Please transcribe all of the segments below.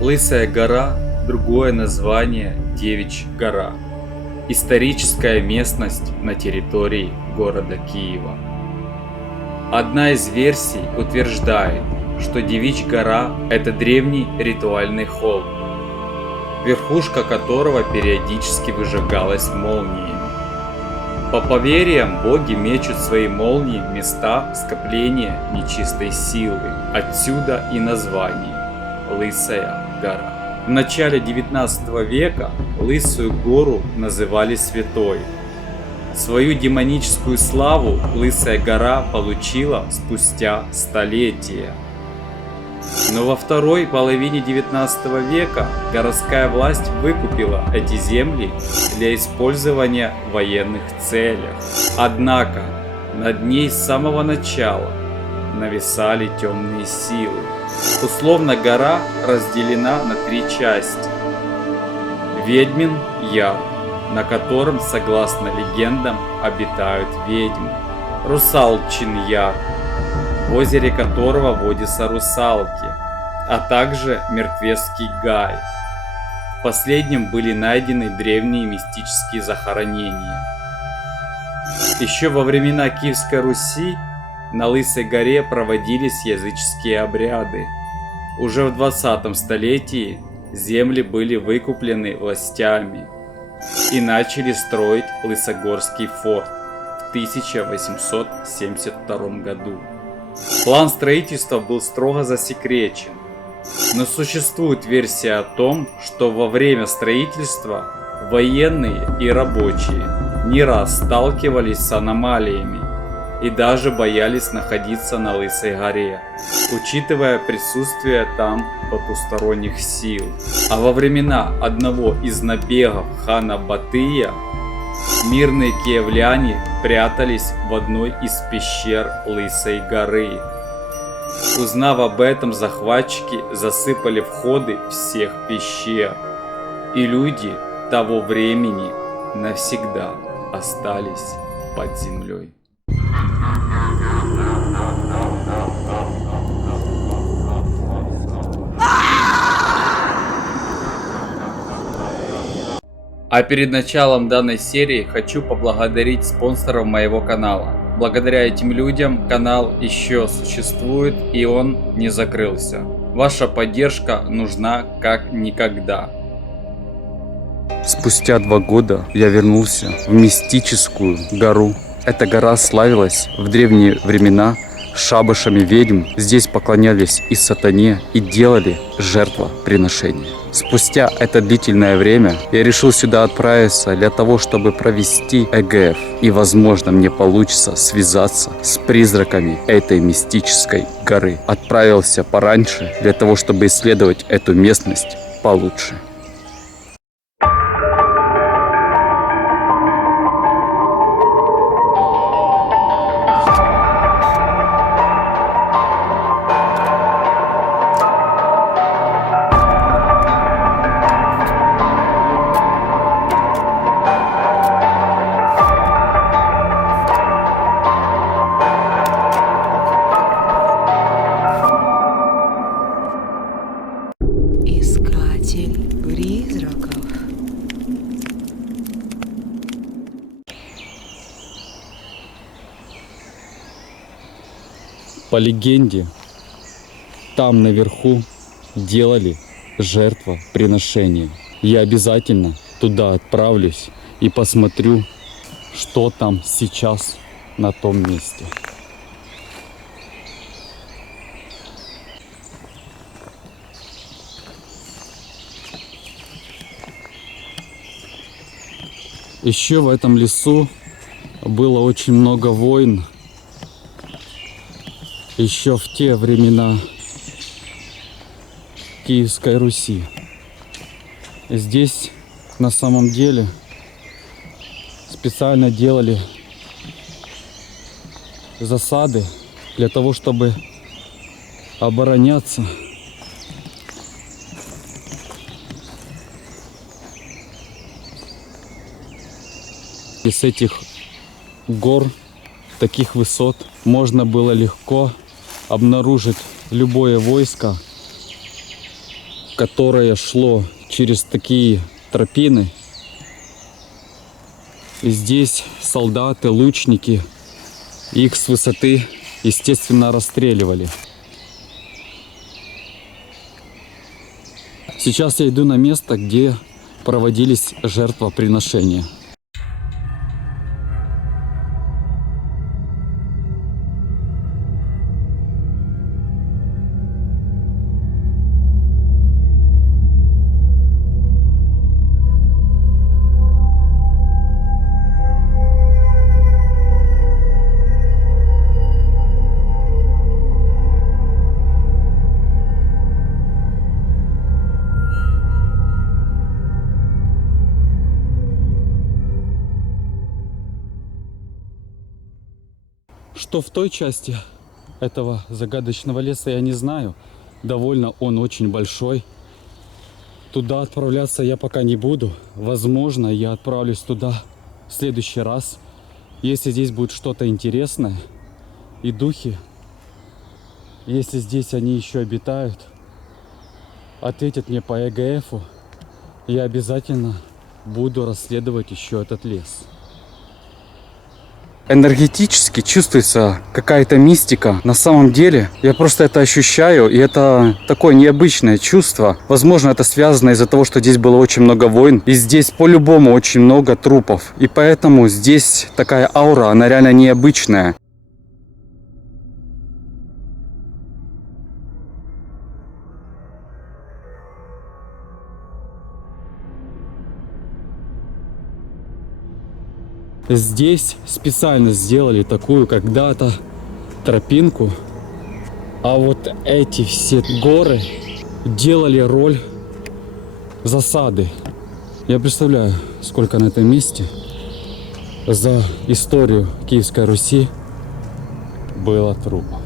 Лысая гора – другое название Девичья гора. Историческая местность на территории города Киева. Одна из версий утверждает, что Девичья гора – это древний ритуальный холм, верхушка которого периодически выжигалась молниями. По поверьям, боги мечут свои молнии в места скопления нечистой силы, отсюда и название Лысая гора. В начале 19 века Лысую гору называли святой. Свою демоническую славу Лысая гора получила спустя столетия. Но во второй половине 19 века городская власть выкупила эти земли для использования в военных целях. Однако над ней с самого начала нависали темные силы. Условно гора разделена на три части. Ведьмин яр, на котором, согласно легендам, обитают ведьмы. Русалчин яр, в озере которого водятся русалки, а также Мертвецкий гай. В последнем были найдены древние мистические захоронения. Еще во времена Киевской Руси на Лысой горе проводились языческие обряды. Уже в 20 столетии земли были выкуплены властями и начали строить Лысогорский форт в 1872 году. План строительства был строго засекречен, но существует версия о том, что во время строительства военные и рабочие не раз сталкивались с аномалиями и даже боялись находиться на Лысой горе, учитывая присутствие там потусторонних сил. А во времена одного из набегов хана Батыя мирные киевляне прятались в одной из пещер Лысой горы. Узнав об этом, захватчики засыпали входы всех пещер, и люди того времени навсегда остались под землей. А перед началом данной серии хочу поблагодарить спонсоров моего канала. Благодаря этим людям канал еще существует и он не закрылся. Ваша поддержка нужна как никогда. Спустя 2 года я вернулся в мистическую гору. Эта гора славилась в древние времена шабашами ведьм. Здесь поклонялись и сатане, и делали жертвоприношения. Спустя это длительное время я решил сюда отправиться для того, чтобы провести ЭГФ. И возможно мне получится связаться с призраками этой мистической горы. Отправился пораньше для того, чтобы исследовать эту местность получше. Призраков. По легенде, там наверху делали жертвоприношения. Я обязательно туда отправлюсь и посмотрю, что там сейчас на том месте. Еще в этом лесу было очень много войн. Еще в те времена Киевской Руси. Здесь на самом деле специально делали засады для того, чтобы обороняться. И с этих гор, таких высот, можно было легко обнаружить любое войско, которое шло через такие тропины. И здесь солдаты, лучники, их с высоты, естественно, расстреливали. Сейчас я иду на место, где проводились жертвоприношения. Что в той части этого загадочного леса, я не знаю. Довольно он очень большой. Туда отправляться я пока не буду. Возможно, я отправлюсь туда в следующий раз, если здесь будет что-то интересное. И духи, если здесь они еще обитают, ответят мне по ЭГФу, я обязательно буду расследовать еще этот лес. Энергетически чувствуется какая-то мистика. На самом деле, я просто это ощущаю, и это такое необычное чувство. Возможно, это связано из-за того, что здесь было очень много войн, и здесь по-любому очень много трупов. И поэтому здесь такая аура, она реально необычная. Здесь специально сделали такую когда-то тропинку, а вот эти все горы делали роль засады. Я представляю, сколько на этом месте за историю Киевской Руси было трупов.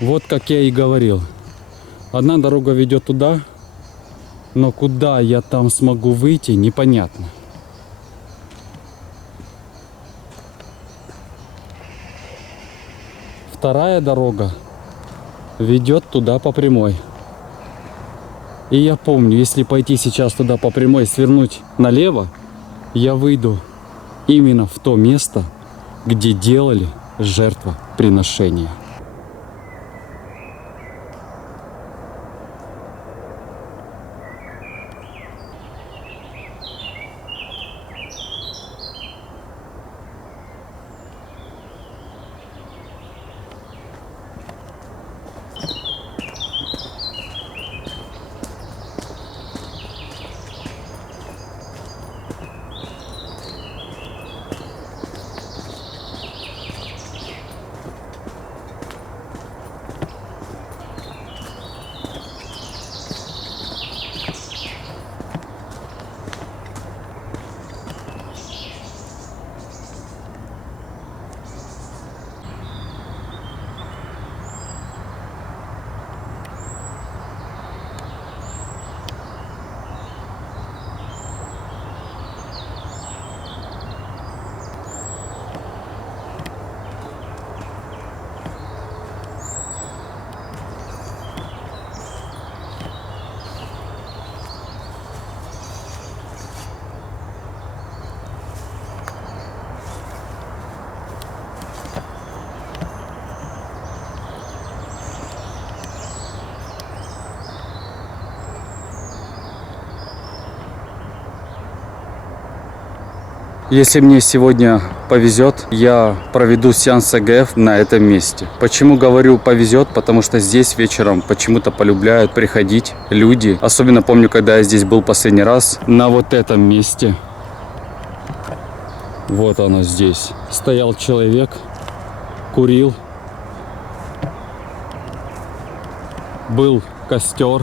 Вот как я и говорил. Одна дорога ведет туда, но куда я там смогу выйти, непонятно. Вторая дорога ведет туда по прямой. И я помню, если пойти сейчас туда по прямой и свернуть налево, я выйду именно в то место, где делали жертвоприношения. Если мне сегодня повезет, я проведу сеанс ЭГФ на этом месте. Почему говорю повезет? Потому что здесь вечером почему-то полюбляют приходить люди. Особенно помню, когда я здесь был последний раз, на вот этом месте. Вот оно здесь. Стоял человек, курил. Был костер.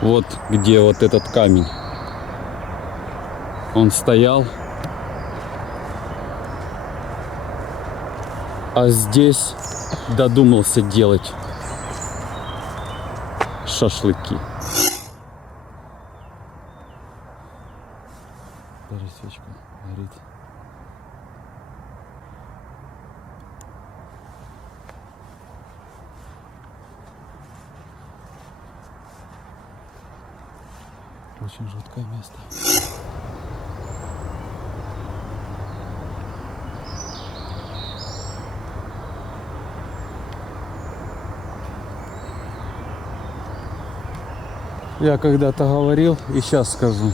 Вот где вот этот камень. Он стоял. А здесь додумался делать шашлыки. Даже свечка горит. Очень жуткое место. Я когда-то говорил и сейчас скажу.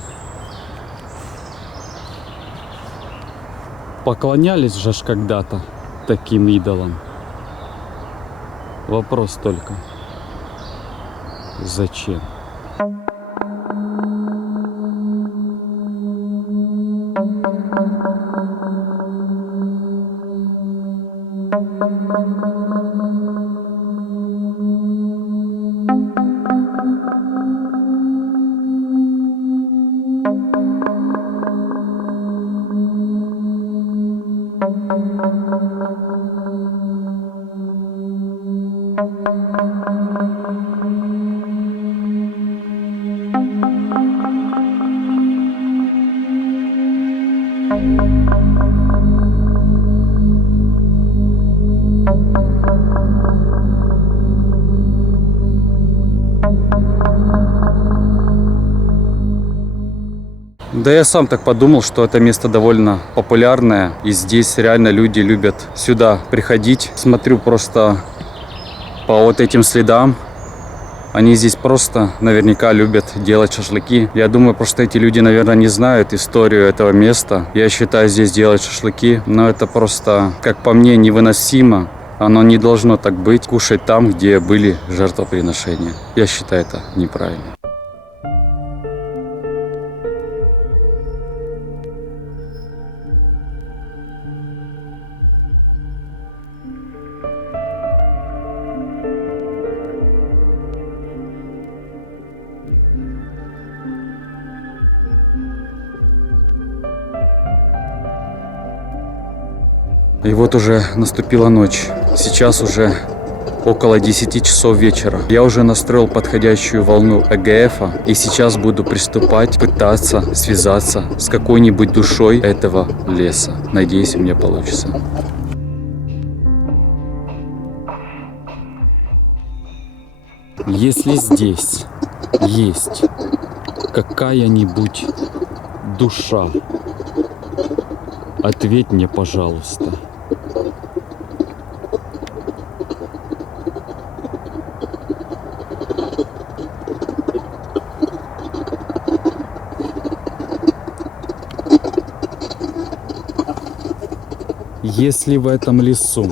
Поклонялись же ж когда-то таким идолам. Вопрос только, зачем? Да я сам так подумал, что это место довольно популярное, и здесь реально люди любят сюда приходить. Смотрю просто по вот этим следам, они здесь просто наверняка любят делать шашлыки. Я думаю, просто эти люди, наверное, не знают историю этого места. Я считаю, здесь делать шашлыки, но это просто, как по мне, невыносимо. Оно не должно так быть, кушать там, где были жертвоприношения. Я считаю это неправильно. И вот уже наступила ночь. Сейчас уже около 10 часов вечера. Я уже настроил подходящую волну ЭГФа. И сейчас буду приступать, пытаться связаться с какой-нибудь душой этого леса. Надеюсь, у меня получится. Если здесь есть какая-нибудь душа, ответь мне, пожалуйста. Если в этом лесу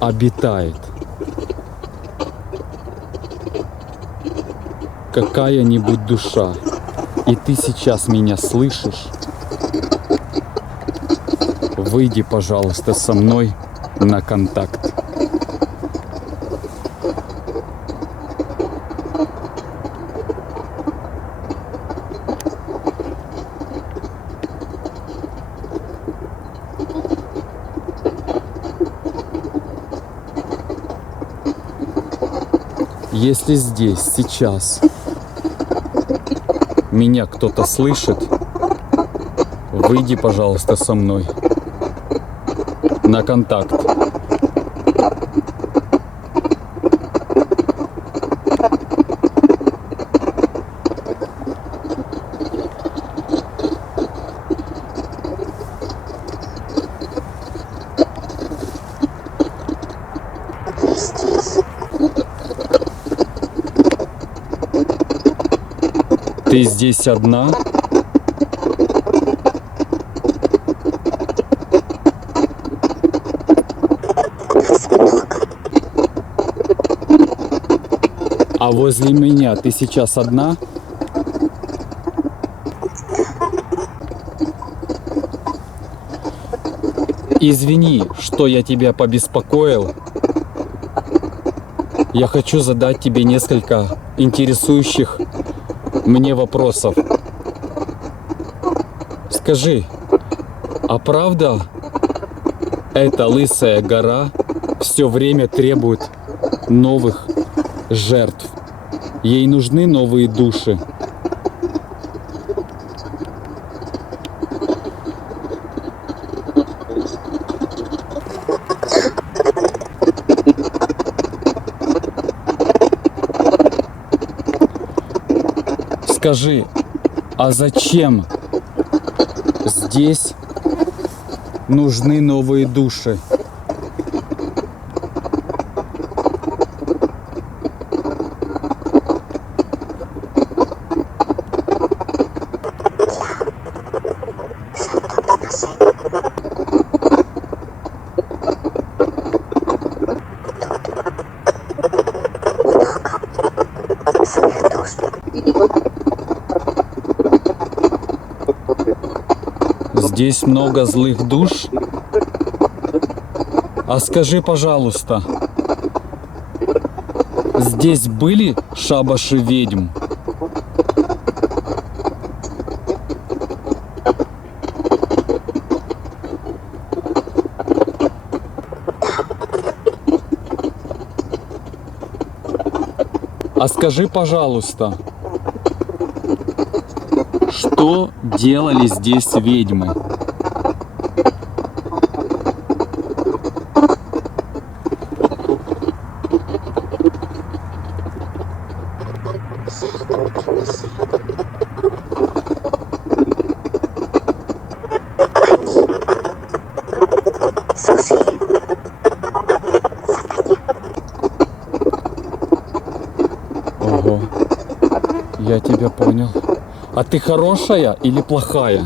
обитает какая-нибудь душа, и ты сейчас меня слышишь, выйди, пожалуйста, со мной на контакт. Если здесь сейчас меня кто-то слышит, выйди, пожалуйста, со мной на контакт. Ты здесь одна? А возле меня ты сейчас одна? Извини, что я тебя побеспокоил. Я хочу задать тебе несколько интересующих мне вопросов. Скажи, а правда эта лысая гора все время требует новых жертв? Ей нужны новые души. Скажи, а зачем здесь нужны новые души? Здесь много злых душ. А скажи, пожалуйста, здесь были шабаши ведьм? А скажи, пожалуйста, что делали здесь ведьмы? Ого, я тебя понял. А ты хорошая или плохая?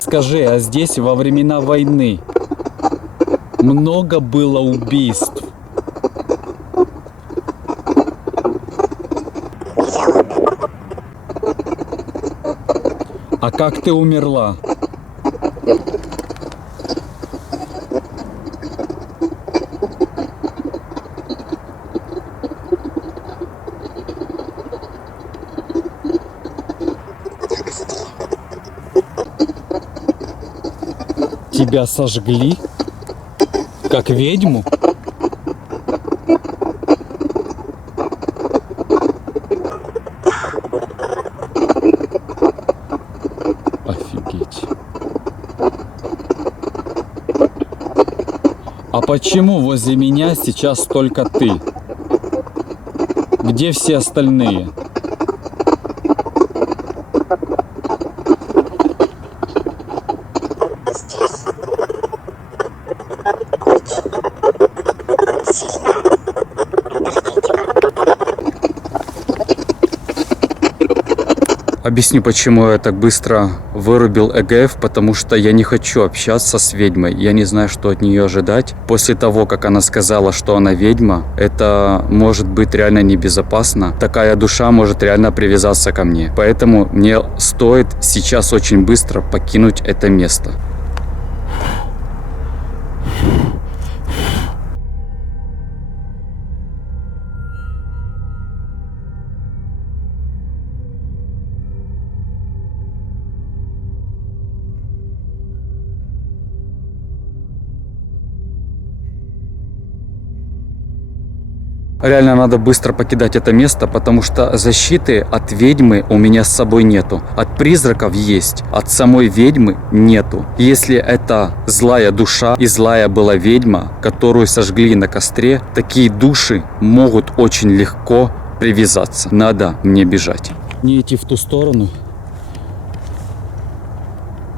Скажи, а здесь во времена войны много было убийств? А как ты умерла? Тебя сожгли? Как ведьму? Офигеть. А почему возле меня сейчас только ты? Где все остальные? Объясню, почему я так быстро вырубил ЭГФ, потому что я не хочу общаться с ведьмой. Я не знаю, что от нее ожидать. После того, как она сказала, что она ведьма, это может быть реально небезопасно. Такая душа может реально привязаться ко мне. Поэтому мне стоит сейчас очень быстро покинуть это место. Реально надо быстро покидать это место, потому что защиты от ведьмы у меня с собой нету. От призраков есть, от самой ведьмы нету. Если это злая душа и злая была ведьма, которую сожгли на костре, такие души могут очень легко привязаться. Надо мне бежать. не идти в ту сторону.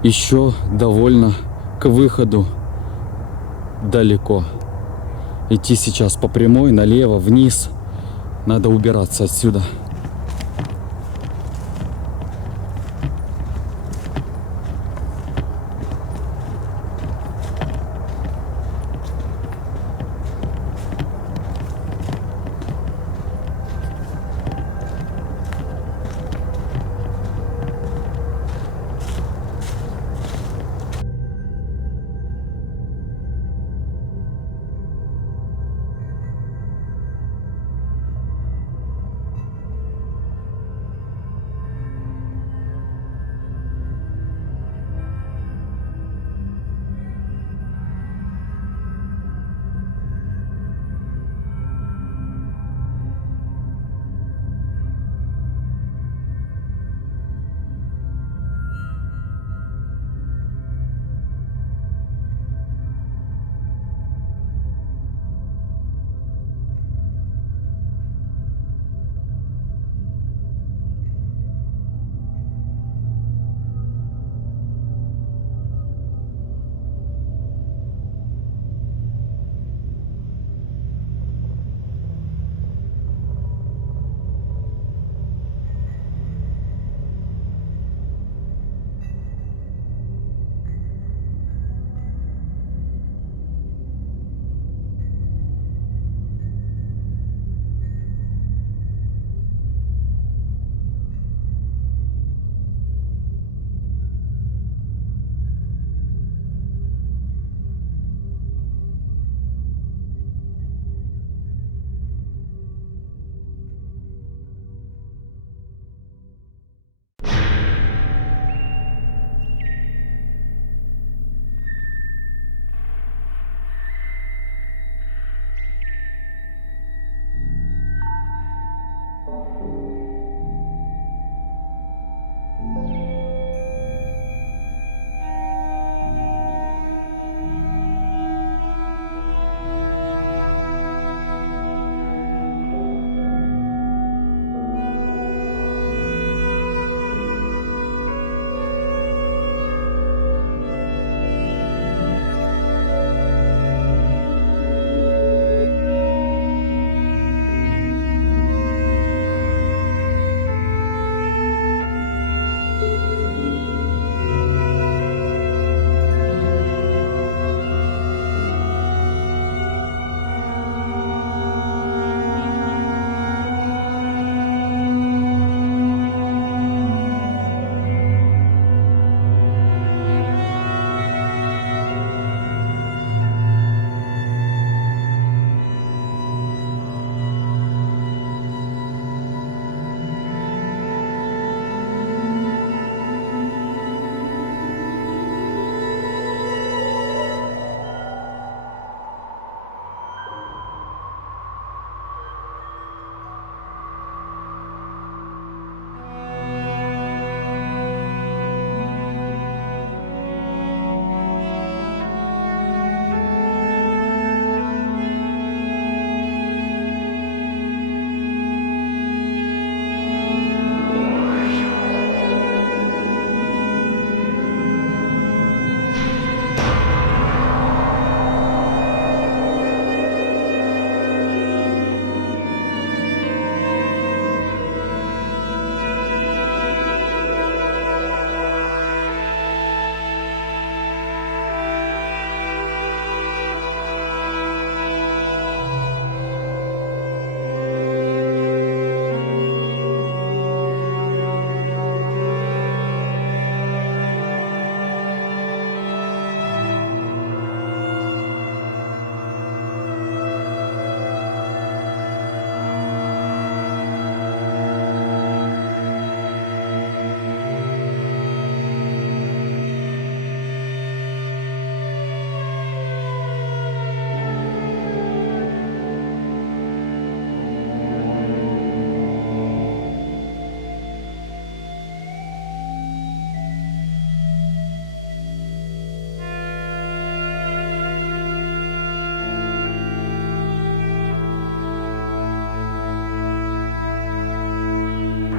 Еще довольно к выходу далеко. Идти сейчас по прямой, налево, вниз. Надо убираться отсюда.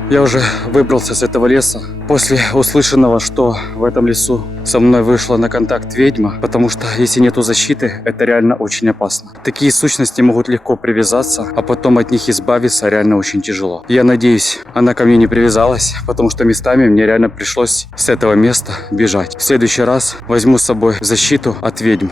Я уже выбрался с этого леса после услышанного, что в этом лесу со мной вышла на контакт ведьма, потому что если нету защиты, это реально очень опасно. Такие сущности могут легко привязаться, а потом от них избавиться реально очень тяжело. Я надеюсь, она ко мне не привязалась, потому что местами мне реально пришлось с этого места бежать. В следующий раз возьму с собой защиту от ведьм.